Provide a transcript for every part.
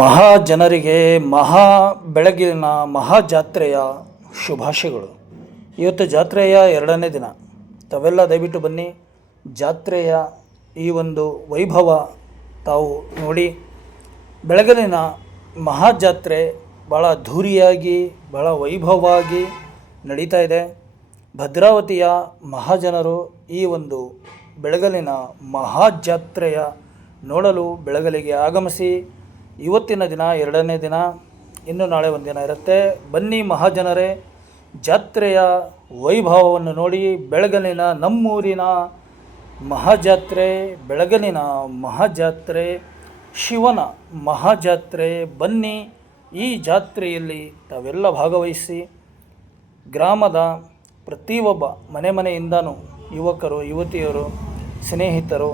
ಮಹಾಜನರಿಗೆ ಬೆಳಗಿನ ಮಹಾಜಾತ್ರೆಯ ಶುಭಾಶಯಗಳು. ಇವತ್ತು ಜಾತ್ರೆಯ 2ನೇ ದಿನ. ತಾವೆಲ್ಲ ದಯವಿಟ್ಟು ಬನ್ನಿ, ಜಾತ್ರೆಯ ಈ ಒಂದು ವೈಭವ ತಾವು ನೋಡಿ. ಬೆಳಗಿನ ಮಹಾಜಾತ್ರೆ ಭಾಳ ಅದ್ಧೂರಿಯಾಗಿ ಭಾಳ ವೈಭವವಾಗಿ ನಡೀತಾ ಇದೆ. ಭದ್ರಾವತಿಯ ಮಹಾಜನರು ಈ ಒಂದು ಬೆಳಗಲಿನ ಮಹಾಜಾತ್ರೆಯ ನೋಡಲು ಬೆಳಗಲಿಗೆ ಆಗಮಿಸಿ, ಇವತ್ತಿನ ದಿನ 2ನೇ ದಿನ, ಇನ್ನು ನಾಳೆ ಒಂದು ದಿನ ಇರುತ್ತೆ. ಬನ್ನಿ ಮಹಾಜನರೇ, ಜಾತ್ರೆಯ ವೈಭವವನ್ನು ನೋಡಿ. ಬೆಳಗಲಿನ ನಮ್ಮೂರಿನ ಮಹಾಜಾತ್ರೆ, ಬೆಳಗಲಿನ ಮಹಾಜಾತ್ರೆ, ಶಿವನ ಮಹಾಜಾತ್ರೆ. ಬನ್ನಿ, ಈ ಜಾತ್ರೆಯಲ್ಲಿ ತಾವೆಲ್ಲ ಭಾಗವಹಿಸಿ. ಗ್ರಾಮದ ಪ್ರತಿಯೊಬ್ಬ ಮನೆಯಿಂದನೂ ಯುವಕರು, ಯುವತಿಯರು, ಸ್ನೇಹಿತರು,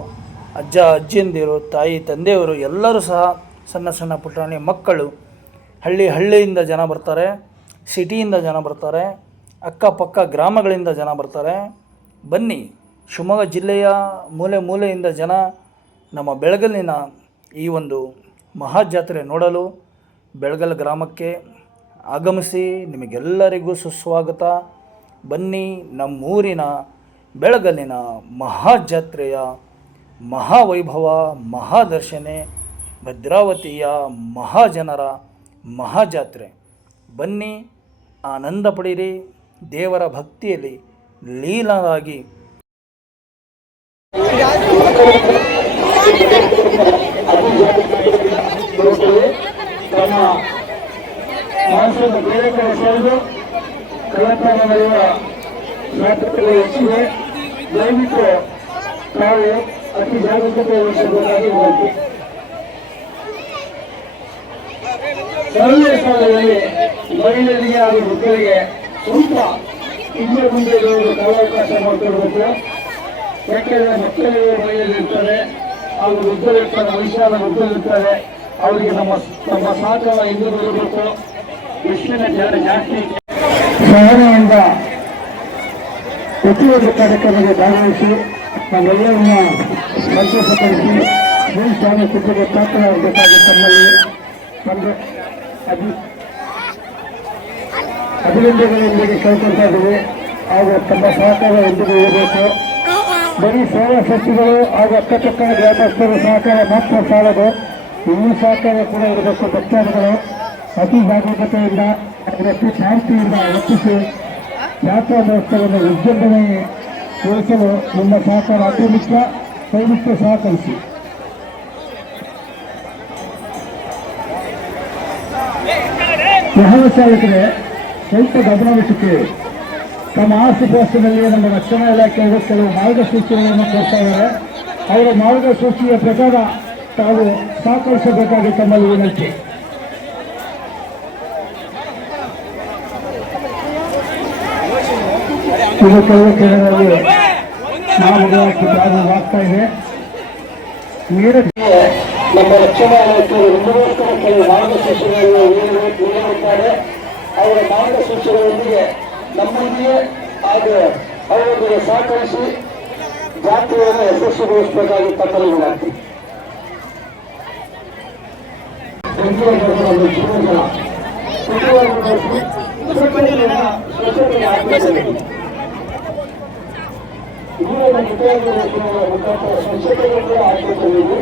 ಅಜ್ಜ ಅಜ್ಜಿಯಂದಿರು, ತಾಯಿ ತಂದೆಯವರು ಎಲ್ಲರೂ ಸಹ, ಸಣ್ಣ ಸಣ್ಣ ಪುಟಾಣಿ ಮಕ್ಕಳು, ಹಳ್ಳಿಯಿಂದ ಜನ ಬರ್ತಾರೆ, ಸಿಟಿಯಿಂದ ಜನ ಬರ್ತಾರೆ, ಅಕ್ಕಪಕ್ಕ ಗ್ರಾಮಗಳಿಂದ ಜನ ಬರ್ತಾರೆ. ಬನ್ನಿ, ಶಿವಮೊಗ್ಗ ಜಿಲ್ಲೆಯ ಮೂಲೆಯಿಂದ ಜನ ನಮ್ಮ ಬೆಳಗಲಿನ ಈ ಒಂದು ಮಹಾಜಾತ್ರೆ ನೋಡಲು ಬೆಳಗಲ್ ಗ್ರಾಮಕ್ಕೆ ಆಗಮಿಸಿ. ನಿಮಗೆಲ್ಲರಿಗೂ ಸುಸ್ವಾಗತ. ಬನ್ನಿ, ನಮ್ಮೂರಿನ ಬೆಳಗಲಿನ ಮಹಾಜಾತ್ರೆಯ ಮಹಾವೈಭವ, ಮಹಾದರ್ಶನೆ, ಭದ್ರಾವತಿಯ ಮಹಾಜನರ ಮಹಾಜಾತ್ರೆ. ಬನ್ನಿ, ಆನಂದ ಪಡೀರಿ, ದೇವರ ಭಕ್ತಿಯಲ್ಲಿ ಲೀನರಾಗಿ. ದಯವಿಟ್ಟು ನಾವು ಅತಿ ಜಾಗೃತತೆ ವಹಿಸಬೇಕಾಗಿ ವಿನಂತಿ. ಸ್ಥಳೀಯ ಸ್ಥಳದಲ್ಲಿ ಮಹಿಳೆಯರಿಗೆ ಹಾಗೂ ಮಕ್ಕಳಿಗೆ ಸ್ವಲ್ಪ ಹಿಂದೆ ಮುಂದೆ ಕಾಲಾವಕಾಶ ಮಾಡಿಕೊಡ್ಬೇಕು. ಯಾಕೆಂದರೆ ಮಕ್ಕಳಿಗೆ ಮಹಿಳೆಯರು ಇರ್ತಾರೆ, ಹಾಗೂ ವೃದ್ಧರಿರ್ತಾರೆ, ವಯಸ್ಸಾದ ವೃದ್ಧರಿರ್ತಾರೆ. ಅವರಿಗೆ ನಮ್ಮ ಸಹಕಾರ ಹಿಂದೆ ಬರಬೇಕು. ಹೆಚ್ಚಿನ ಜನ ಜಾಸ್ತಿ ಸಹನೆಯಿಂದ ಪ್ರತಿಯೊಂದು ಕಾರ್ಯಕ್ರಮಕ್ಕೆ ಭಾಗವಹಿಸಿ ನಮ್ಮೆಲ್ಲರನ್ನ ಸಂತೋಷಪಡಿಸಿ ಸ್ವಾಮಿ ಕೃಪೆಗೆ ಪಾತ್ರರಾಗಬೇಕಾಗಿ ತಮ್ಮಲ್ಲಿ ಒಂದು ಅಭಿನಂದನೆಗಳೊಂದಿಗೆ ಕೇಳ್ಕೊಳ್ತಾ ಇದ್ದೀವಿ. ಹಾಗೂ ತಮ್ಮ ಸಹಕಾರ ಎಂದಿಗೂ ಇರಬೇಕು. ಬರೀ ಸೇವಾ ಶಕ್ತಿಗಳು ಹಾಗೂ ಅಕ್ಕಪಕ್ಕ ಗ್ರಾಮಸ್ಥರ ಸಹಕಾರ ಮಾತ್ರ ಸಾಲದು, ಇನ್ನೂ ಸಹಕಾರ ಕೂಡ ಇರಬೇಕು. ಭಕ್ತಾದಿಗಳು ಅತಿ ಜಾಗರೂಕತೆಯಿಂದ, ಅತಿ ಶಾಂತಿಯಿಂದ ವರ್ತಿಸಿ ಜಾತ್ರಾ ಮಹೋತ್ಸವವನ್ನು ವಿಜೃಂಭಣೆಗೊಳಿಸಲು ನಿಮ್ಮ ಸಹಕಾರ ಅತಿ ಮುಖ್ಯ. ದಯವಿಟ್ಟು ಸಹಕರಿಸಿ. ವಾಹನ ಚಾಲಕರೇ, ಸ್ವಲ್ಪ ಗಮನವಿಟ್ಟು ತಮ್ಮ ಆಸುಪಾಸಿನಲ್ಲಿ ನಮ್ಮ ರಕ್ಷಣಾ ಇಲಾಖೆಯವರು ಕೆಲವು ಮಾರ್ಗಸೂಚಿಗಳನ್ನು ಕೊಡ್ತಾ ಇದ್ದಾರೆ. ಅವರ ಮಾರ್ಗಸೂಚಿಯ ಪ್ರಕಾರ ತಾವು ಸಹಕರಿಸಬೇಕಾಗಿ ತಮ್ಮಲ್ಲಿ ವಿನಂತಿ. ಇದು ಕೆಲವು ಕೇರಳದಲ್ಲಿ ಪ್ರಾರಂಭವಾಗ್ತಾ ಇದೆ. ನಮ್ಮ ರಕ್ಷಣಾ ಇಲಾಖೆಯವರು ಕೆಲವು ಮಾರ್ಗಸೂಚಿಗಳನ್ನು ನೀಡಿರುತ್ತಾರೆ. ಅವರ ಮಾರ್ಗಸೂಚಿಗಳೊಂದಿಗೆ ನಮ್ಮೊಂದಿಗೆ ಹಾಗೂ ಅವರೊಂದಿಗೆ ಸಹಕರಿಸಿ ಜಾತ್ರೆಯನ್ನು ಯಶಸ್ವಿಗೊಳಿಸಬೇಕಾಗಿ ತಮ್ಮಲ್ಲಿ ವಿನಂತಿ. ಸ್ವಚ್ಛತೆಯನ್ನು ಹಾಕಿಕೊಳ್ಳುವುದು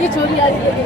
की चोरी आ रही है.